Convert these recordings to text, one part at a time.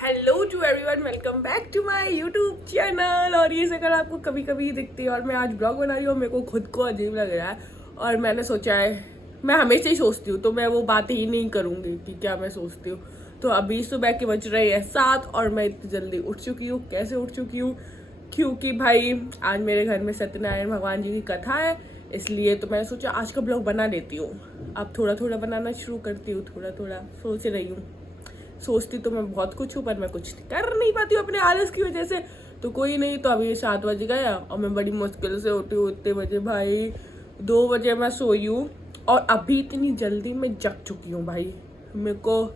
Hello to everyone, welcome back to my YouTube channel. और ये शक्ल आपको कभी कभी दिखती है और मैं आज ब्लॉग बना रही हूँ। मेरे को खुद को अजीब लग रहा है और मैंने सोचा है, मैं हमेशा ही सोचती हूँ तो मैं वो बात ही नहीं करूँगी कि क्या मैं सोचती हूँ। तो अभी सुबह के बज रही है 7 और मैं इतनी जल्दी उठ चुकी हूँ। कैसे उठ चुकी हूँ? क्योंकि भाई आज मेरे घर में सत्यनारायण भगवान जी की कथा है, इसलिए तो मैंने सोचा आज का ब्लॉग बना लेती हूँ। अब थोड़ा थोड़ा बनाना शुरू करती हूँ, थोड़ा थोड़ा सोच रही हूँ। सोचती तो मैं बहुत कुछ हूँ पर मैं कुछ कर नहीं पाती हूँ अपने आलस की वजह से। तो कोई नहीं, तो अभी 7 बज गया और मैं बड़ी मुश्किल से उठी हूँ इतने बजे। भाई 2 बजे मैं सोई हूँ और अभी इतनी जल्दी मैं जग चुकी हूँ। भाई मेरे को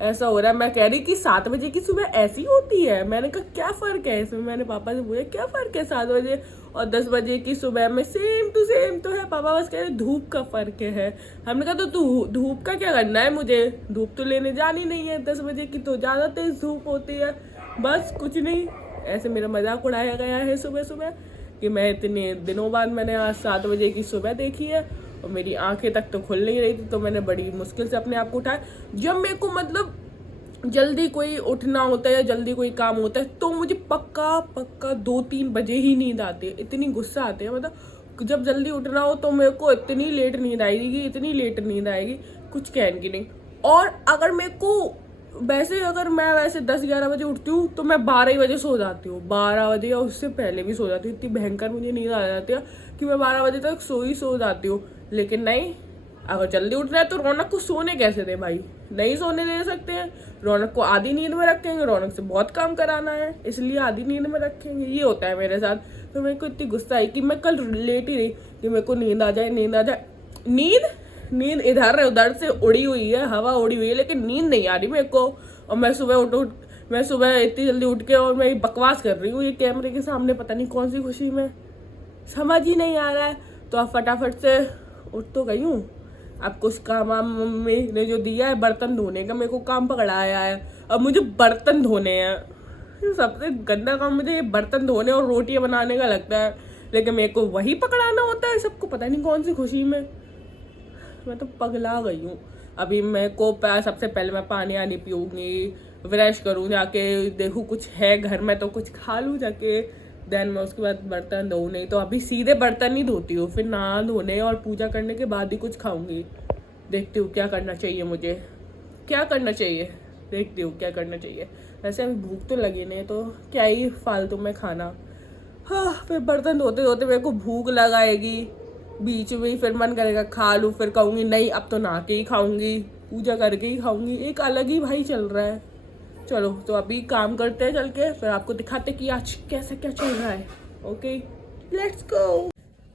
ऐसा हो रहा है, मैं कह रही कि 7 बजे की सुबह ऐसी होती है। मैंने कहा क्या फ़र्क है इसमें, मैंने पापा से पूछा क्या फ़र्क है 7 बजे और 10 बजे की सुबह में। सेम टू सेम तो है। पापा बस कह रहे धूप का फ़र्क है। हमने कहा तो तू धूप का क्या करना है, मुझे धूप तो लेने जानी नहीं है। 10 बजे की तो ज़्यादा तेज़ धूप होती है। बस कुछ नहीं, ऐसे मेरा मजाक उड़ाया गया है सुबह सुबह कि मैं इतने दिनों बाद मैंने आज 7 बजे की सुबह देखी है और मेरी आंखें तक तो खुल नहीं रही थी। तो मैंने बड़ी मुश्किल से अपने आप को उठाया। जब मेरे को मतलब जल्दी कोई उठना होता है या जल्दी कोई काम होता है तो मुझे पक्का पक्का 2-3 बजे ही नींद आती है। इतनी गुस्सा आती है, मतलब जब जल्दी उठना हो तो मेरे को इतनी लेट नींद आएगी, इतनी लेट नींद आएगी कुछ कहने की नहीं। और अगर मेरे को अगर मैं वैसे 10-11 बजे उठती हूँ तो मैं 12 बजे सो जाती हूँ। 12 बजे या उससे पहले भी सो जाती हूँ। इतनी भयंकर मुझे नींद आ जाती है कि मैं 12 बजे तक सो जाती हूँ। लेकिन नहीं, अगर जल्दी उठ रहा है तो रौनक को सोने कैसे दे भाई? नहीं सोने दे सकते हैं। रौनक को आधी नींद में रखेंगे, रौनक से बहुत काम कराना है इसलिए आधी नींद में रखेंगे। ये होता है मेरे साथ। तो मेरे को इतनी गुस्सा आई कि मैं कल लेट ही रही कि मेरे को नींद आ जाए, नींद आ जाए। नींद इधर उधर से उड़ी हुई है, हवा उड़ी हुई है, लेकिन नींद नहीं आ रही मेरे को। और मैं सुबह इतनी जल्दी उठ के और मैं बकवास कर रही हूँ ये कैमरे के सामने, पता नहीं कौन सी खुशी में, समझ ही नहीं आ रहा है। तो अब फटाफट से उठ तो गई हूँ। अब कुछ काम मम्मी ने जो दिया है बर्तन धोने का, मेरे को काम पकड़ाया है। अब मुझे बर्तन धोने हैं। सबसे गंदा काम मुझे ये बर्तन धोने और रोटियां बनाने का लगता है, लेकिन मेरे को वही पकड़ाना होता है सबको, पता नहीं कौन सी खुशी में। मैं तो पगला गई हूँ। अभी मैं को सबसे पहले मैं पानी आनी पीऊँगी, ब्रश करूँ जाके, देखूँ कुछ है घर में तो कुछ खा लूँ जाके, देन मैं उसके बाद बर्तन धोऊँ। नहीं तो अभी सीधे बर्तन नहीं धोती हूँ, फिर नहा धोने और पूजा करने के बाद ही कुछ खाऊंगी। देखती हूँ क्या करना चाहिए मुझे, क्या करना चाहिए, देखती हूँ क्या करना चाहिए। वैसे अभी भूख तो लगी नहीं तो क्या ही फालतू में खाना। हाँ, फिर बर्तन धोते धोते मेरे को भूख लगाएगी, बीच में ही फिर मन करेगा खा लूँ, फिर कहूँगी नहीं अब तो नहा के ही खाऊंगी, पूजा करके ही खाऊंगी। एक अलग ही भाई चल रहा है। चलो तो अभी काम करते हैं चल के, फिर आपको दिखाते कि आज कैसा क्या चल रहा है। Okay let's go.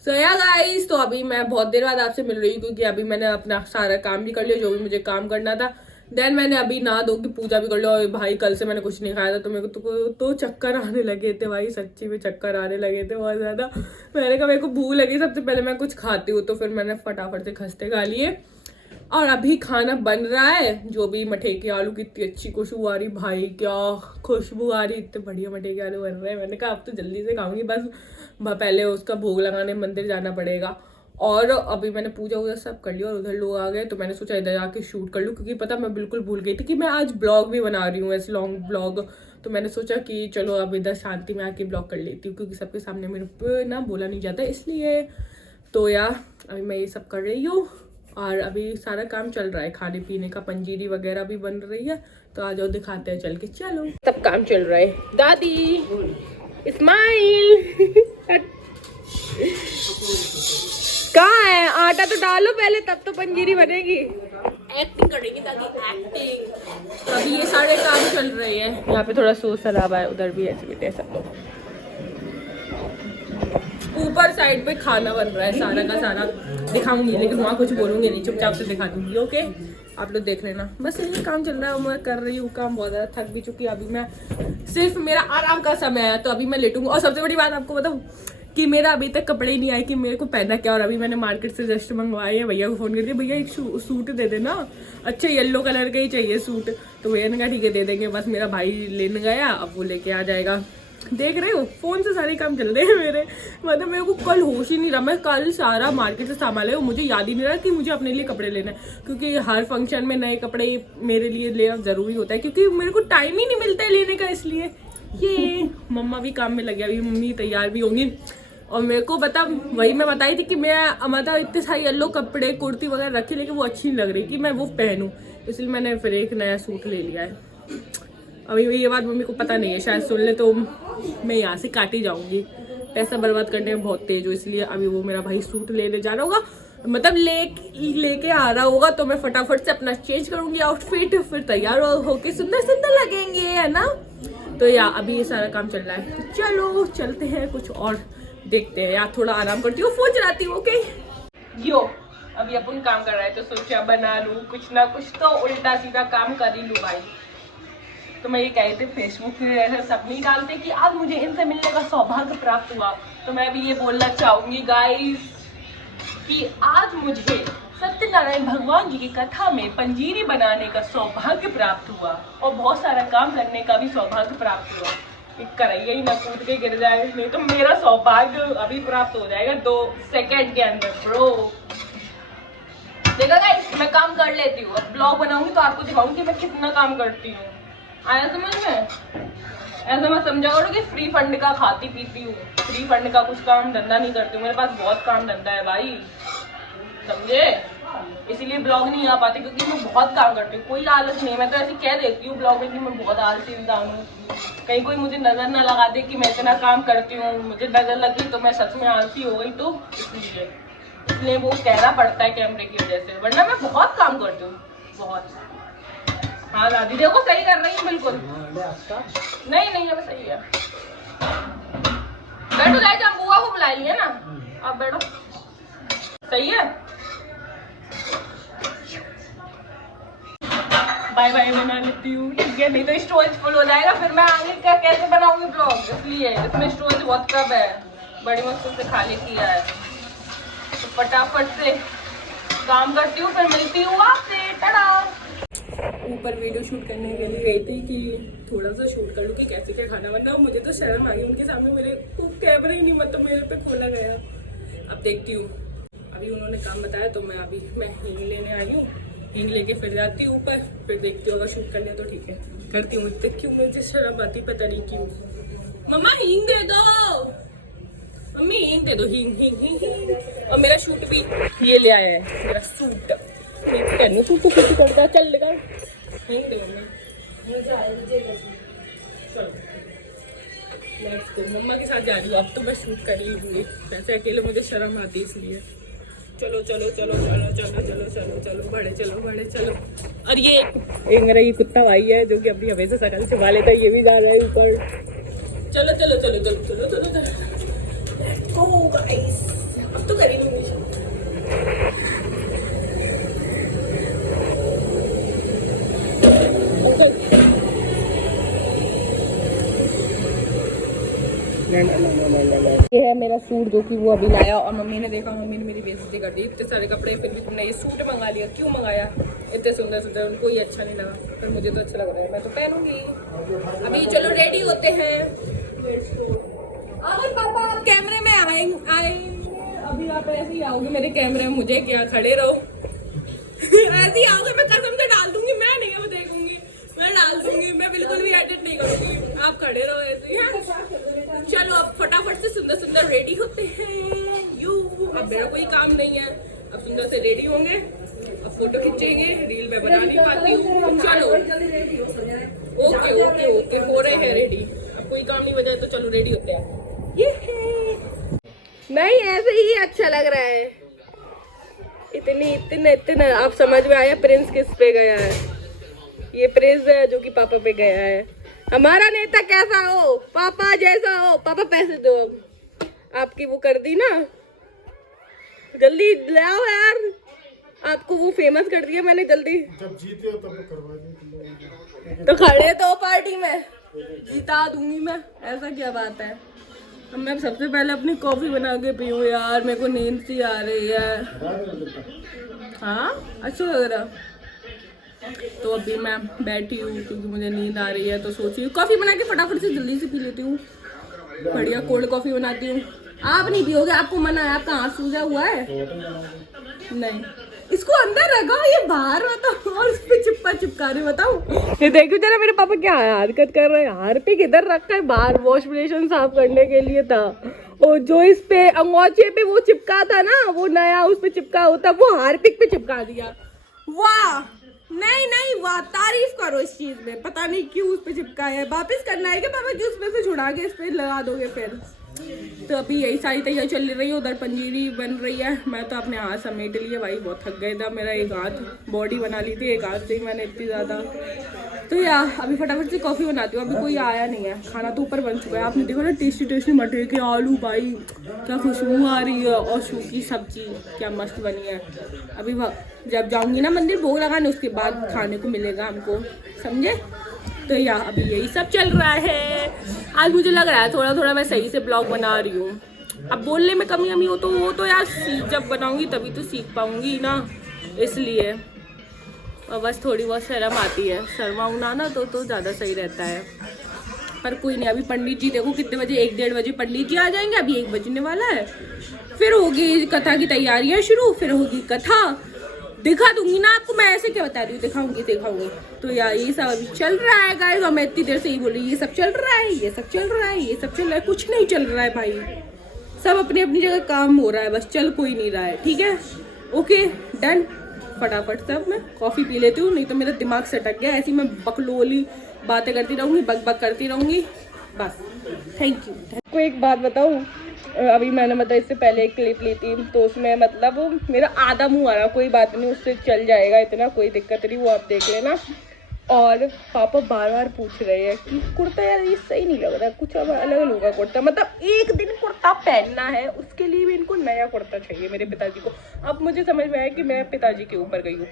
सो या गाइस, तो अभी मैं बहुत देर बाद आपसे मिल रही हूँ क्योंकि अभी मैंने अपना सारा काम भी कर लिया जो भी मुझे काम करना था। देन मैंने अभी नहा धो के पूजा भी कर लिया। और भाई कल से मैंने कुछ नहीं खाया था तो मेरे को तो चक्कर आने लगे थे भाई, सच्ची में चक्कर आने लगे थे बहुत ज़्यादा। मैंने कहा मेरे को भूख लगी, सबसे पहले मैं कुछ खाती हूँ। तो फिर मैंने फटाफट से खस्ते खा लिए और अभी खाना बन रहा है। जो भी मठे के आलू की इतनी अच्छी खुशबू आ रही भाई, क्या खुशबू आ रही, इतने बढ़िया मठे के आलू बन रहे हैं। मैंने कहा अब तो जल्दी से खाऊंगी, बस पहले उसका भोग लगाने मंदिर जाना पड़ेगा। और अभी मैंने पूजा वूजा सब कर लिया और उधर लोग आ गए तो मैंने सोचा इधर आके शूट कर लूँ, क्योंकि पता मैं बिल्कुल भूल गई थी कि मैं आज ब्लॉग भी बना रही हूँ, ऐसे लॉन्ग ब्लॉग। तो मैंने सोचा कि चलो अब इधर शांति में आके ब्लॉग कर लेती हूँ क्योंकि सबके सामने मेरे पे ना बोला नहीं जाता इसलिए। तो यार अभी मैं ये सब कर रही हूँ और अभी सारा काम चल रहा है, खाने पीने का पंजीरी वगैरह भी बन रही है। तो आ जाओ दिखाते हैं चल के, चलो। सब काम चल रहा है। दादी स्माइल कहाँ है? आटा तो डालो पहले तब तो पंजीरी बनेगी। एक्टिंग करेंगी दादी, एक्टिंग। अभी ये सारे काम चल रहे हैं। यहाँ पे थोड़ा शोर शराबा है, उधर भी ऐसे बेटे सब लोग। ऊपर साइड पे खाना बन रहा है सारा का सारा, दिखाऊंगी लेकिन वहाँ कुछ बोलूंगी नहीं, चुपचाप से दिखा दूंगी। ओके आप लोग देख लेना। बस यही काम चल रहा है, मैं कर रही हूँ काम, बहुत ज़्यादा थक भी चुकी। अभी मैं सिर्फ मेरा आराम का समय है तो अभी मैं लेटूंगी। और सबसे बड़ी बात आपको बताऊँ कि मेरा अभी तक कपड़े ही नहीं आए कि मेरे को पहनना क्या। और अभी मैंने मार्केट से जस्ट मंगवाए हैं। भैया को फ़ोन कर दिया, भैया एक सूट दे देना, अच्छा येलो कलर का ही चाहिए सूट। तो भैया ने कहा ठीक है दे देंगे। बस मेरा भाई लेने गया, अब वो लेके आ जाएगा। देख रहे हो फोन से सारे काम चल रहे हैं मेरे। मतलब मेरे को कल होश ही नहीं रहा, मैं कल सारा मार्केट से सामान लाया, मुझे याद ही नहीं रहा कि मुझे अपने लिए कपड़े लेना है, क्योंकि हर फंक्शन में नए कपड़े मेरे लिए लेना जरूरी होता है, क्योंकि मेरे को टाइम ही नहीं मिलता है लेने का। इसलिए ये मम्मा भी काम में लगे, अभी मम्मी तैयार भी होंगी। और मेरे को बता, वही मैं बताई थी कि मैं मतलब इतने सारे येलो कपड़े कुर्ती वगैरह रखी, लेकिन वो अच्छी नहीं लग रही कि मैं वो पहनूं, इसलिए मैंने फिर एक नया सूट ले लिया है। अभी ये बात मम्मी को पता नहीं है, शायद सुन ले तो मैं यहाँ से काटी जाऊंगी। पैसा बर्बाद करने में बहुत तेज हूँ, इसलिए अभी वो मेरा भाई सूट लेने जा रहा होगा, मतलब लेके आ रहा होगा, तो मैं फटाफट से अपना चेंज करूंगी आउटफिट, फिर तैयार होके सुंदर सुंदर लगेंगे, है ना। तो यार अभी ये सारा काम चल रहा है, तो चलो चलते हैं, कुछ और देखते हैं। यार थोड़ा आराम करती हूँ, फोन चलाती हूँ। ओके यो अभी अपन काम कर रहे हैं, तो सोचा बना लूँ कुछ ना कुछ, तो उल्टा सीधा काम कर ही लूँ भाई। तो मैं ये कह रही थी फेसबुक पे सब नहीं डालते कि आज मुझे इनसे मिलने का सौभाग्य प्राप्त हुआ, तो मैं भी ये बोलना चाहूंगी गाइस कि आज मुझे सत्यनारायण भगवान जी की कथा में पंजीरी बनाने का सौभाग्य प्राप्त हुआ, और बहुत सारा काम करने का भी सौभाग्य प्राप्त हुआ। कढ़ाई ही ना कूद के गिर जाए, नहीं तो मेरा सौभाग्य अभी प्राप्त हो जाएगा 2 सेकेंड के अंदर ब्रो। देखा गाइस मैं काम कर लेती हूँ, अब ब्लॉग बनाऊंगी तो आपको दिखाऊंगी कि मैं कितना काम करती हूँ। आया समझ में? ऐसा मैं समझा करो कि फ्री फंड का खाती पीती हूँ, फ्री फंड का कुछ काम धंधा नहीं करती हूँ, मेरे पास बहुत काम धंधा है भाई, समझे? इसीलिए ब्लॉग नहीं आ पाते, क्योंकि मैं बहुत काम करती हूँ। कोई आलस नहीं, मैं तो ऐसे कह देती हूँ ब्लॉग में कि मैं बहुत आलसी इंसान हूँ, कहीं कोई मुझे नजर ना लगा दे कि मैं इतना काम करती हूँ, मुझे नजर लगी तो मैं सच में आलसी हो गई, तो इसलिए वो कहना पड़ता है कैमरे की वजह से, वरना मैं बहुत काम करती हूँ, बहुत। हाँ दादी देखो सही कर रही है बिल्कुल, नहीं अब सही है। बैठो जाए, हम बुआ को बुला लिए ना, आप बैठो, सही है। बाय बाय बना लेती हूँ, ठीक है, नहीं तो स्टोरेज फुल हो जाएगा, फिर मैं आगे क्या कैसे बनाऊंगी ब्लॉग, इसलिए इसमें स्टोरेज बहुत कम है, बड़ी मुश्किल से खाली किया है। तो फटाफट से काम करती हूँ, फिर मिलती हूँ आपसे, टाटा। ऊपर वीडियो शूट करने के लिए गई थी कि थोड़ा सा शूट कर लूँ कि कैसे क्या खाना बनना, मुझे तो शर्म आ गई उनके सामने, मेरे को कैमरा ही नहीं, मतलब मेरे पे खोला गया। अब देखती हूँ, अभी उन्होंने काम बताया तो मैं हींग लेने आई हूँ, हींग लेके फिर जाती हूँ ऊपर, फिर देखती हूँ अगर शूट कर लिया तो ठीक है, करती हूँ। क्यों मुझे शर्म आती पता नहीं क्यों। मम्मा हींग दे दो, मम्मी हींग दे दो, हींग। और मेरा शूट भी ये ले आया है, मेरा सूट तू तो कुछ करता चल लेगा, हींग दे मम्मी। चलो मम्मा के साथ जा रही हूँ, अब तो मैं शूट कर ही लूँगी, वैसे अकेले मुझे शर्म आती है इसलिए। चलो बड़े चलो। और ये मेरा ये कुत्ता भाई है जो कि अपनी हमेशा शकल छुपा लेता है, ये भी जा रहा है ऊपर। चलो ओ गाइस अब तो करेंगे ये है मेरा सूट जो कि वो अभी लाया, और मम्मी ने देखा, मम्मी ने मेरी बेइज्जती कर दी, इतने सारे कपड़े फिर भी तुमने ये सूट मंगा लिया, क्यों मंगाया? इतने सुंदर, उनको ये अच्छा नहीं लगा, फिर मुझे तो अच्छा लग रहा है, मैं तो पहनूंगी। अभी चलो रेडी होते हैं, अगर पापा आप कैमरे में आए अभी आप ऐसे ही आओगे मेरे कैमरे में, मुझे क्या खड़े रहो ऐसे ही आओगे, मैं कसम से डाल दूंगी, मैं नहीं अब देखूंगी, मैं डाल दूंगी, मैं बिल्कुल भी एडिट नहीं करूंगी, आप खड़े रहो ऐसे ही। चलो अब फटाफट से सुंदर रेडी होते हैं। अब मेरा कोई काम नहीं है, अब सुंदर से रेडी होंगे, अब फोटो खींचेंगे, रील में बना नहीं पाती हूँ। चलो ओके हो रहे हैं रेडी, अब कोई काम नहीं बचा तो चलो रेडी होते हैं। ये नहीं ऐसे ही अच्छा लग रहा है, इतने आप समझ में आया प्रिंस किस पे गया है? ये प्रिंस है जो कि पापा पे गया है। हमारा नेता कैसा हो, पापा जैसा हो, पापा पैसे दो, आपकी वो कर दी ना, जल्दी लाओ यार, आपको वो फेमस कर दिया मैंने, जल्दी जब जीते हो तब करवा देंगे, तो खड़े तो पार्टी में जीता दूंगी मैं, ऐसा क्या बात है। अब मैं सबसे पहले अपनी कॉफी बना के पीऊँ यार, मेरे को नींद सी आ रही है। हाँ अच्छा लग रहा, तो अभी मैं बैठी हूँ क्योंकि मुझे नींद आ रही है, तो सोची कॉफी बना के फटाफट से जल्दी से पी लेती हूँ, बढ़िया कोल्ड कॉफी बनाती हूँ। आप नहीं पियोगे, आपको मना है, आपका हाथ सूजा हुआ है। नहीं, इसको अंदर रखो, ये बाहर बताओ और उस पे चिपका रहे बताओ। ये देखो जरा मेरे पापा क्या हरकत कर रहे हैं। हार्पिक इधर रखा है, बाहर वॉश बेसिन साफ करने के लिए था। और जो इस पे अंगोछे पे वो चिपका था ना, वो नया उस पे चिपका होता, वो हार्पिक पे चिपका दिया। वाह, नहीं नहीं, वाह, तारीफ करो इस चीज में। पता नहीं क्यों उस पे चिपका है, वापस करना है क्या पापा जी? उस पे से छुड़ा के इस पे लगा दोगे फिर? तो अभी यही सारी तैयारी चल रही है, उधर पंजीरी बन रही है। मैं तो अपने हाथ समेट लिए भाई, बहुत थक गए था। मेरा एक हाथ बॉडी बना ली थी एक हाथ से ही मैंने इतनी ज़्यादा। तो यार अभी फटाफट से कॉफ़ी बनाती हूँ। अभी कोई आया नहीं है, खाना तो ऊपर बन चुका है। आपने देखो ना टेस्टी टेस्टी मटर के आलू, भाई क्या खुशबू आ रही है। और शू की सब्जी क्या मस्त बनी है। अभी जब जाऊँगी ना मंदिर भोग लगाने, उसके बाद खाने को मिलेगा हमको, समझे? तो यार अभी यही सब चल रहा है। आज मुझे लग रहा है थोड़ा थोड़ा मैं सही से ब्लॉग बना रही हूँ। अब बोलने में कमी हो तो वो तो यार जब बनाऊंगी तभी तो सीख पाऊंगी ना, इसलिए। और बस थोड़ी बहुत शर्म आती है, शर्माऊँ ना तो ज़्यादा सही रहता है। पर कोई नहीं, अभी पंडित जी देखो कितने बजे, 1-1:30 बजे पंडित जी आ जाएंगे। अभी 1 बजने वाला है, फिर होगी कथा की तैयारियाँ शुरू, फिर होगी कथा। दिखा दूंगी ना आपको, मैं ऐसे क्या बता रही हूँ, दिखाऊंगी। तो यार ये सब अभी चल रहा है गाइस। और मैं इतनी देर से ही बोल रही, ये सब चल रहा है, ये सब चल रहा है, ये सब चल रहा है। कुछ नहीं चल रहा है भाई, सब अपनी अपनी जगह काम हो रहा है, बस चल कोई नहीं रहा है। ठीक है, ओके डन। फटाफट सब मैं कॉफ़ी पी लेती हूँ, नहीं तो मेरा दिमाग सटक गया। ऐसी मैं बकलोली बातें करती रहूँगी, बक करती रहूँगी बस। Thank you. आपको एक बात बताऊँ, अभी मैंने मतलब इससे पहले एक क्लिप ली थी, तो उसमें मतलब मेरा आधा मुंह आ रहा, कोई बात नहीं, उससे चल जाएगा, इतना कोई दिक्कत नहीं, वो आप देख लेना। और पापा बार बार पूछ रहे हैं कि कुर्ता यार ये सही नहीं लग रहा, कुछ अब अलग लूँगा कुर्ता। मतलब एक दिन कुर्ता पहनना है, उसके लिए भी इनको नया कुर्ता चाहिए मेरे पिताजी को। अब मुझे समझ में आया कि मैं पिताजी के ऊपर गई हूँ।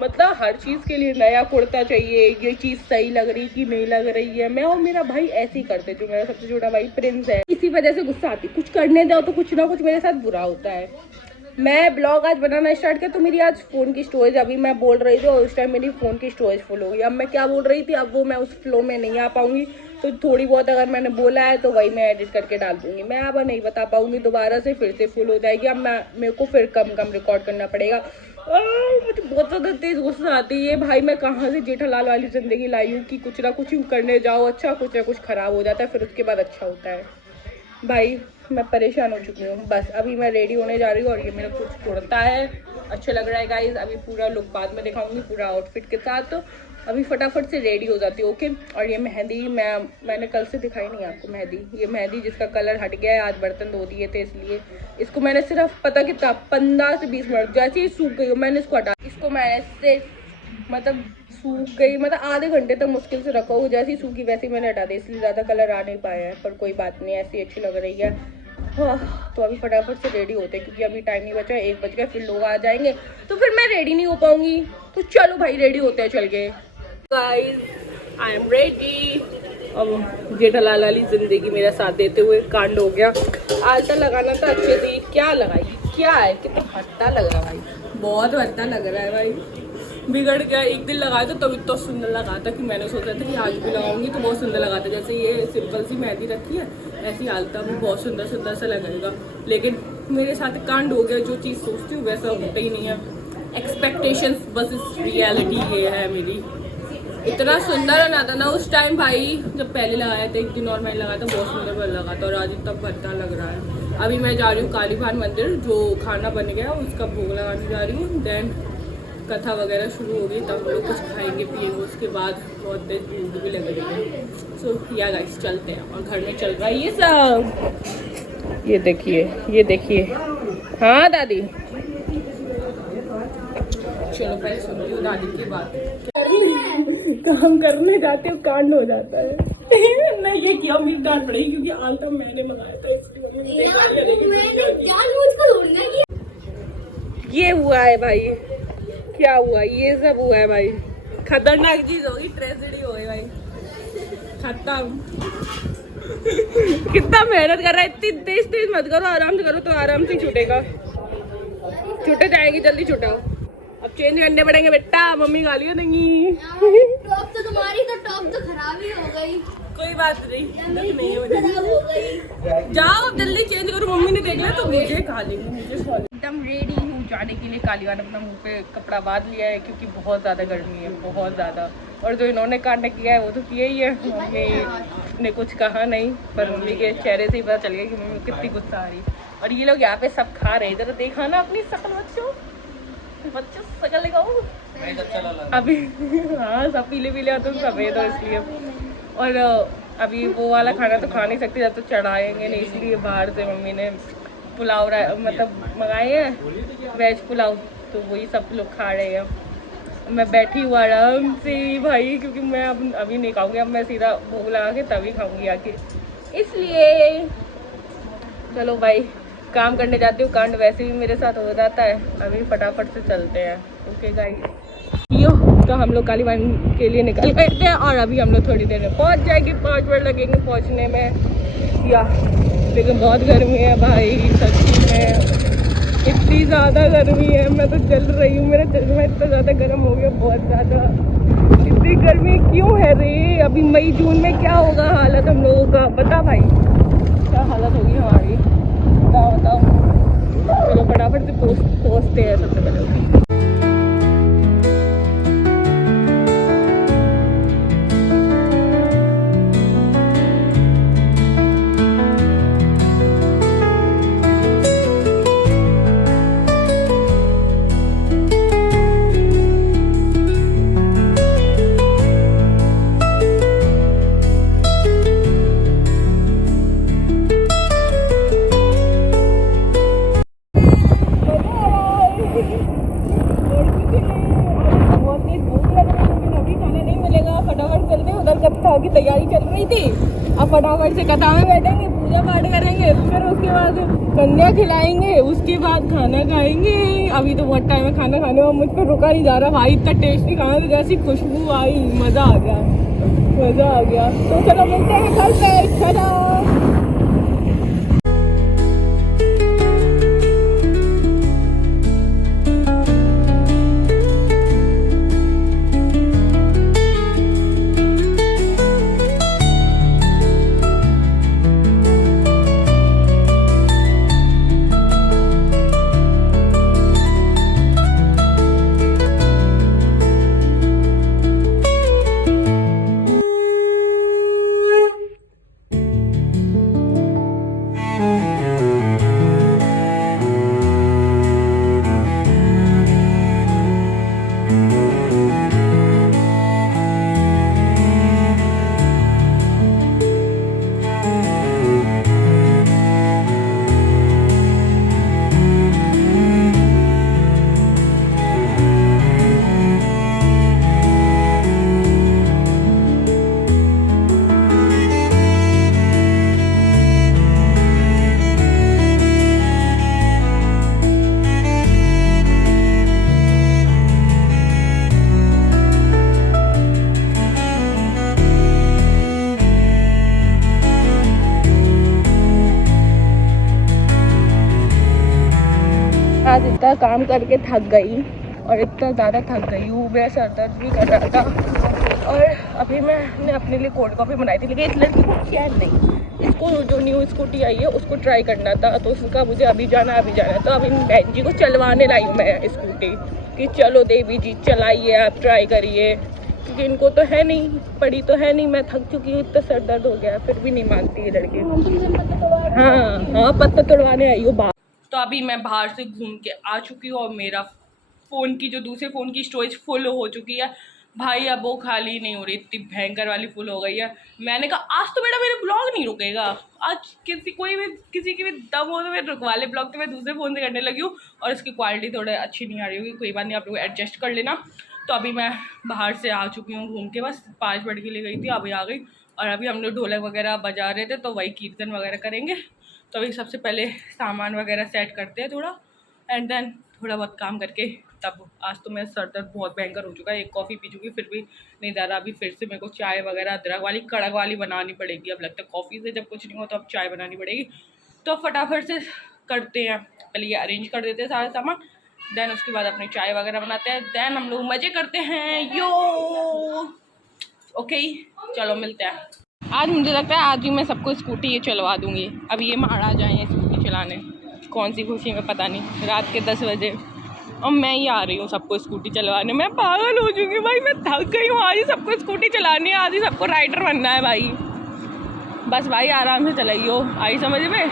मतलब हर चीज़ के लिए नया कुर्ता चाहिए, ये चीज़ सही लग रही कि नहीं लग रही है। मैं और मेरा भाई ऐसे ही करते, जो मेरा सबसे छोटा भाई प्रिंस है, इसी वजह से गुस्सा आती। कुछ करने जाओ तो कुछ ना कुछ मेरे साथ बुरा होता है। मैं ब्लॉग आज बनाना स्टार्ट किया तो मेरी आज फ़ोन की स्टोरेज, अभी मैं बोल रही थी और उस टाइम मेरी फ़ोन की स्टोरेज फुल हो गई। अब मैं क्या बोल रही थी, अब वो मैं उस फ्लो में नहीं आ पाऊंगी। तो थोड़ी बहुत अगर मैंने बोला है तो वही मैं एडिट करके डाल दूंगी। मैं अब नहीं बता पाऊंगी, दोबारा से फिर से फुल हो जाएगी। अब मेरे को फिर कम रिकॉर्ड करना पड़ेगा। मुझे बहुत ज़्यादा तेज़ गुस्सा आती है भाई। मैं कहाँ से जेठालाल वाली ज़िंदगी लाई हूँ कि कुछ ना कुछ करने जाओ अच्छा, कुछ ना कुछ ख़राब हो जाता है, फिर उसके बाद अच्छा होता है। भाई मैं परेशान हो चुकी हूँ। बस अभी मैं रेडी होने जा रही हूँ और ये मेरा कुछ कुर्ता है, अच्छा लग रहा है गाइज। अभी पूरा लुक बाद में दिखाऊंगी पूरा आउटफिट के साथ। तो अभी फटाफट से रेडी हो जाती हूँ, ओके। और ये मेहंदी मैंने कल से दिखाई नहीं आपको मेहंदी, ये मेहंदी जिसका कलर हट गया है, आज बर्तन धो दिए थे इसलिए इसको मैंने सिर्फ पता कितना 15 से 20 मिनट, जैसे ही सूख गई मैंने इसको हटा, इसको मैंने से मतलब सूख गई, मतलब आधे घंटे तक मुश्किल से रखा हो, जैसे ही सूखी वैसे ही मैंने हटा दी, इसलिए ज़्यादा कलर आ नहीं पाया है। पर कोई बात नहीं, ऐसी अच्छी लग रही है। हाँ, तो अभी फटाफट से रेडी होते हैं क्योंकि अभी टाइम नहीं बचा, 1 बज गया, फिर लोग आ जाएंगे तो फिर मैं रेडी नहीं हो पाऊंगी। तो चलो भाई रेडी होते हैं चल के। Guys I am ready. अब जेठालाल वाली जिंदगी मेरा साथ देते हुए कांड हो गया। आलता लगाना था अच्छे से, क्या लगाई, क्या है, कितना भट्टा लग रहा है भाई, बहुत भट्टा लग रहा है भाई। बिगड़ गया, एक दिन लगाया था तब इतना सुंदर लगा था कि मैंने सोचा था कि आज भी लगाऊंगी तो बहुत सुंदर लगा था। जैसे ये सिंपल सी मेहंदी रखी है, ऐसी आलता भी बहुत सुंदर सा लगेगा। लेकिन मेरे साथ कांड हो गया, जो चीज़ सोचती हूँ वैसा होता ही नहीं है। एक्सपेक्टेशंस बस रियलिटी ये है मेरी। इतना सुंदर ना था ना उस टाइम भाई, जब पहले लगाया था एक दिन और मैंने लगाया था, बहुत सुंदर लगा था। और आज इतना भद्दा लग रहा है। अभी मैं जा रही हूँ काली भान मंदिर, जो खाना बन गया उसका भोग लगाने जा रही हूँ। देन कथा वगैरह शुरू होगी, तब हम लोग कुछ खाएंगे पिएंगे, उसके बाद बहुत तेज भूख भी लग रही है। सो या गाइस चलते हैं। और घर में चल रहा है ये सब, ये देखिए। हाँ दादी, चलो पहले सुन रही हूँ दादी की बात। काम करने जाते हो कांड हो जाता है। नहीं ये किया, मेरी डांट पड़ेगी क्योंकि आलता मैंने मंगाया था इसलिए। ये हुआ है भाई, क्या हुआ, ये सब हुआ है भाई। खतरनाक चीज होगी, ट्रेजेडी होगी भाई, खत्म। कितना मेहनत कर रहा है, इतनी तेज मत करो, आराम से करो तो आराम से छूटेगा। छूटे जाएगी, जल्दी छुटाओ। अब चेंज करने पड़ेंगे बेटा, मम्मी गालियाँ देंगी। टॉप तो तुम्हारी तो टॉप तो खराब ही हो गई। कोई बात नहीं, मेरी नहीं है जीन्स खराब हो गई। जाओ जल्दी चेंज करो, मम्मी ने देख लिया तो मुझे खा लेंगे, मुझे खा लेंगे। एकदम रेडी हूँ जाने के लिए। कालिया ने अपना मुंह पे कपड़ा बांध लिया है क्योंकि बहुत ज़्यादा गर्मी है, बहुत ज़्यादा। और जो इन्होंने कांड किया है वो तो किया ही है। मम्मी ने कुछ कहा नहीं, पर मम्मी के चेहरे से ही पता चल गया कि मम्मी कितनी गुस्सा आ रही। और ये लोग यहाँ पे सब खा रहे हैं, इधर देखा ना अपनी शकल बच्चों, बच्चों शकल दिखाओ अभी। हाँ सब पीले पीले आते हैं, सफ़ेद हो इसलिए। और अभी वो वाला खाना तो खा नहीं सकते जब तक चढ़ाएंगे नहीं, इसलिए बाहर से मम्मी ने पुलाव मतलब मंगाए हैं, वेज पुलाव, तो वही सब लोग खा रहे हैं। मैं बैठी हूँ आराम से भाई, क्योंकि मैं अब अभी नहीं खाऊंगी, अब मैं सीधा भूख लगा के तभी खाऊंगी आके, इसलिए चलो भाई काम करने जाती हूँ। कांड वैसे भी मेरे साथ हो जाता है, अभी फटाफट से चलते हैं। ओके गाइस, यो तो हम लोग कालीवान के लिए निकल गए थे और अभी हम लोग थोड़ी देर में पहुँच जाएंगे, 5 मिनट लगेंगे पहुँचने में या। लेकिन बहुत गर्मी है भाई, सच्ची में इतनी ज़्यादा गर्मी है, मैं तो जल रही हूँ, मेरा चश्मा इतना ज़्यादा गर्म हो गया, बहुत ज़्यादा। इतनी गर्मी क्यों है रे? अभी मई जून में क्या होगा हालत हम लोगों का, बता भाई क्या हालत होगी हमारी, बताओ। चलो फटाफट से पहुँचते हैं सबसे पहले। की तैयारी चल रही थी, अब फटाफट से कथा में बैठेंगे, पूजा पाठ करेंगे, फिर उसके बाद कन्या खिलाएंगे, उसके बाद खाना खाएंगे। अभी तो बहुत टाइम है खाना खाने में, मुझ पर रुका नहीं जा रहा भाई, इतना टेस्टी खाना, जैसी खुशबू आई, मज़ा आ गया, मज़ा आ गया। तो चलो मिलते हैं कल पे, चलो। आज इतना काम करके थक गई और इतना ज़्यादा थक गई हूँ, मेरा सर दर्द भी कर रहा था। और अभी मैंने अपने लिए कोल्ड कॉफ़ी बनाई थी, लेकिन इस लड़की को चैन नहीं, इसको जो न्यू स्कूटी आई है उसको ट्राई करना था, तो उसका मुझे अभी जाना है। तो अभी बहन जी को चलवाने लाई हूँ मैं स्कूटी कि चलो देवी जी चलाइए, आप ट्राई करिए, क्योंकि इनको तो है नहीं, पड़ी तो है नहीं। मैं थक चुकी हूँ, इतना सर दर्द हो गया, फिर भी नहीं मानती ये लड़की। हाँ पत्ता तोड़वाने आई हो। तो अभी मैं बाहर से घूम के आ चुकी हूँ और मेरा फ़ोन की जो दूसरे फ़ोन की स्टोरेज फुल हो चुकी है भाई, अब वो खाली नहीं हो रही, इतनी भयंकर वाली फुल हो गई है। मैंने कहा आज तो बेटा मेरे ब्लॉग नहीं रुकेगा, आज किसी की भी दम हो तो मैं रुकवा ले ब्लॉग, तो मैं दूसरे फ़ोन से करने लगी हूँ और इसकी क्वालिटी थोड़ी अच्छी नहीं आ रही होगी, कोई बात नहीं, आप लोग एडजस्ट कर लेना। तो अभी मैं बाहर से आ चुकी हूँ घूम के, बस 5 मिनट के लिए गई थी, अभी आ गई। और अभी हम लोग ढोलक वगैरह बजा रहे थे, तो वही कीर्तन वगैरह करेंगे। तो अभी सबसे पहले सामान वगैरह सेट करते हैं थोड़ा, एंड देन थोड़ा बहुत काम करके तब। आज तो मेरा सर दर्द बहुत भयंकर हो चुका है, एक कॉफ़ी पी चुकी, फिर भी नहीं जा रहा। अभी फिर से मेरे को चाय वगैरह अदरक वाली कड़क वाली बनानी पड़ेगी। अब लगता है कॉफ़ी से जब कुछ नहीं हो तो अब चाय बनानी पड़ेगी। तो फटाफट से करते हैं, पहले ये अरेंज कर देते हैं सारा सामान, देन उसके बाद अपनी चाय वगैरह बनाते हैं, देन हम लोग मज़े करते हैं। यो ओके, चलो मिलते हैं। आज मुझे लगता है आज ही मैं सबको स्कूटी ये चलवा दूँगी। अब ये मार आ जाएँ स्कूटी चलाने, कौन सी खुशी में पता नहीं, रात के 10 बजे और मैं ही आ रही हूँ सबको स्कूटी चलवाने। मैं पागल हो चुकी भाई, मैं थक गई हूँ। आज ही सबको स्कूटी चलानी है, आज ही सबको राइडर बनना है भाई। बस भाई आराम से चलाइयो, आई समझ में।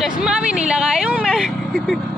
चश्मा भी नहीं लगाई हूँ मैं।